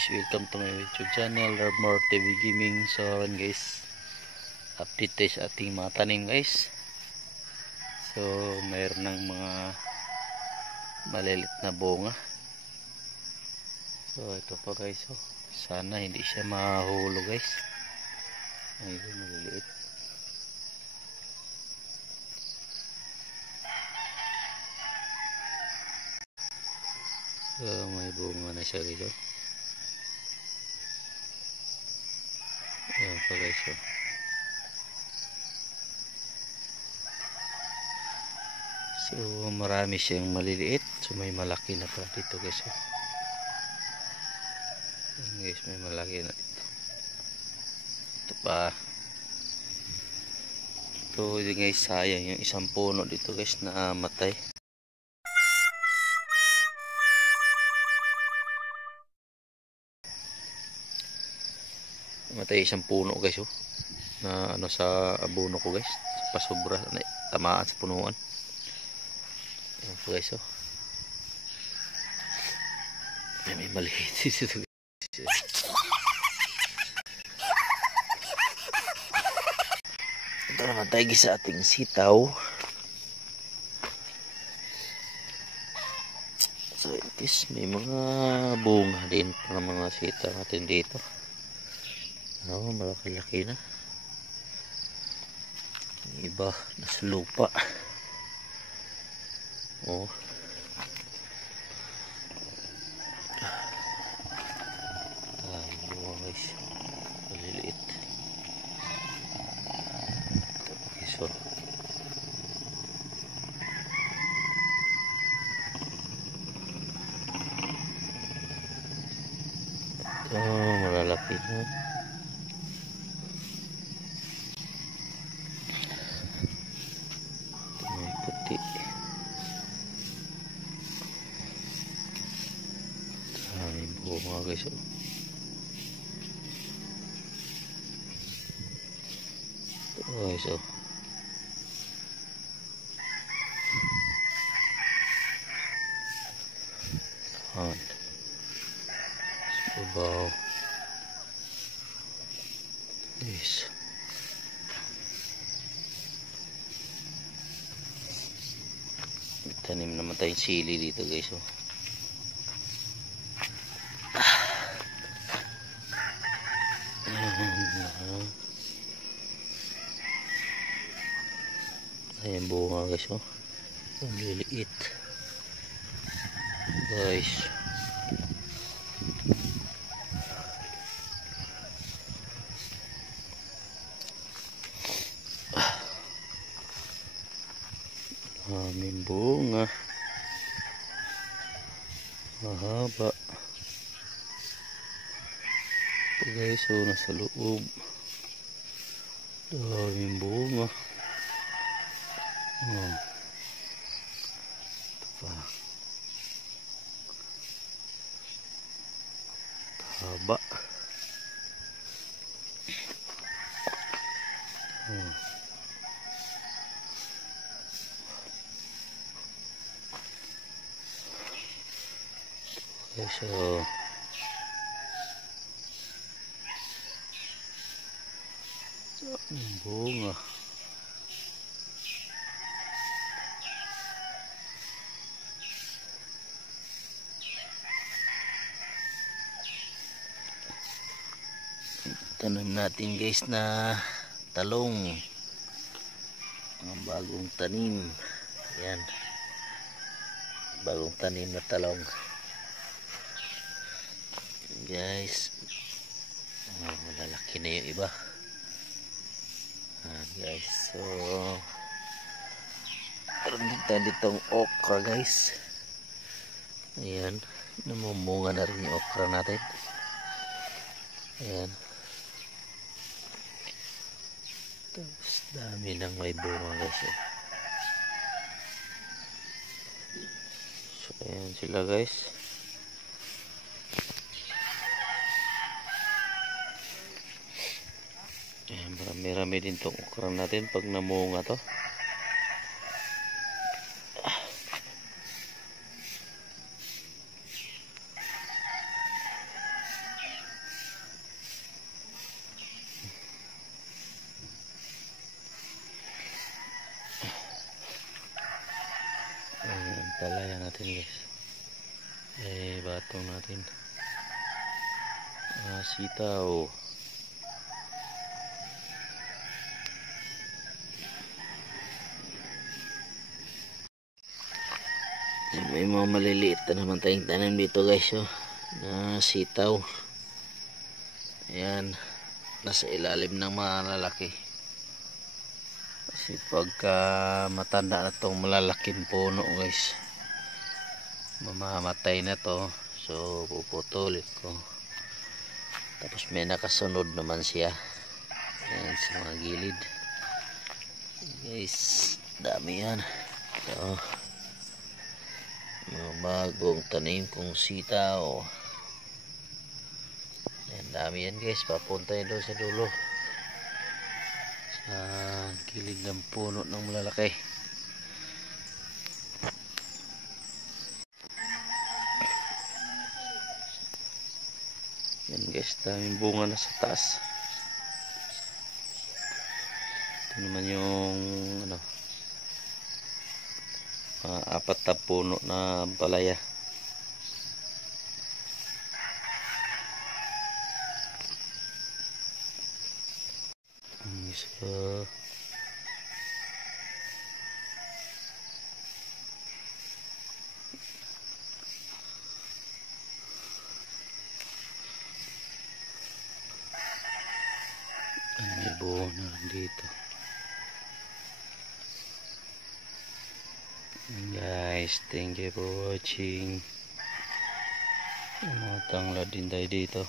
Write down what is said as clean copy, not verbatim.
guys, welcome to my YouTube channel, More TV Gaming. So guys, update tayo sa ating mga tanim guys. So mayroon ng mga malilit na bunga. So ito pa guys, so, sana hindi siya mahulog guys. Ayun, maliliit. So may bunga na siya guys. Ayan pa guys, so. So marami siyang maliliit. So may malaki na pa dito guys, so. Ayan guys, may malaki na dito. Ito pa. Ito guys, sayang yung isang puno dito guys na matay. Matay isang puno guys, oh, na ano sa abono ko guys, pasobra na tamaan sa punuan. Ayan po guys, oh. May maliit dito guys. Ito naman tayo sa ating sitaw. So guys, may mga bunga din ng mga sitaw natin dito. Oh, malaki-laki na. Iba nasa lupa. Oh. Bunga guys. Maliliit. So. Oh, malalaki na. Bunga guys, oh. Guys, oh. Han. Subaw. Yes. Tanim naman tayong sili dito guys, oh. Ayan bunga guys, oh. Ang liliit guys. Aming bunga mahaba ito guys, oh, nasa loob. Daming bunga. Oh. Ito pa. Haba. Oh. Okay, so bunga. Tanim natin guys na talong, mga bagong tanim. Ayan, bagong tanim na talong guys. Oh, malalaki na yung iba. Ayan guys, so meron ditong okra guys. Ayan, namumunga na rin yung okra natin. Ayan. Tapos dami nang may bunga guys, eh. So ayan sila guys. Ayan, marami-rami din itong okra natin pag namunga to. palaya natin guys. Batong natin. Sitaw. May mga maliliit na naman tayong tanim dito guys, oh, na sitaw. Ayan, nasa ilalim ng malalaki. Kasi pagka matanda na itong malalaking puno guys, mamamatay na to. So puputulin ko. Tapos may nakasunod naman siya. Ayan sa mga gilid guys, dami yan. So mga bagong tanim kong sitaw. Ayan, dami yan guys. Papunta yun doon sa dulo, sa gilid ng puno ng malalaki. Yan guys, daming bunga na sa taas. Ito naman yung apat na puno na palaya. So may buo na lang dito. Guys, thank you for watching. Tanglad din tayo dito.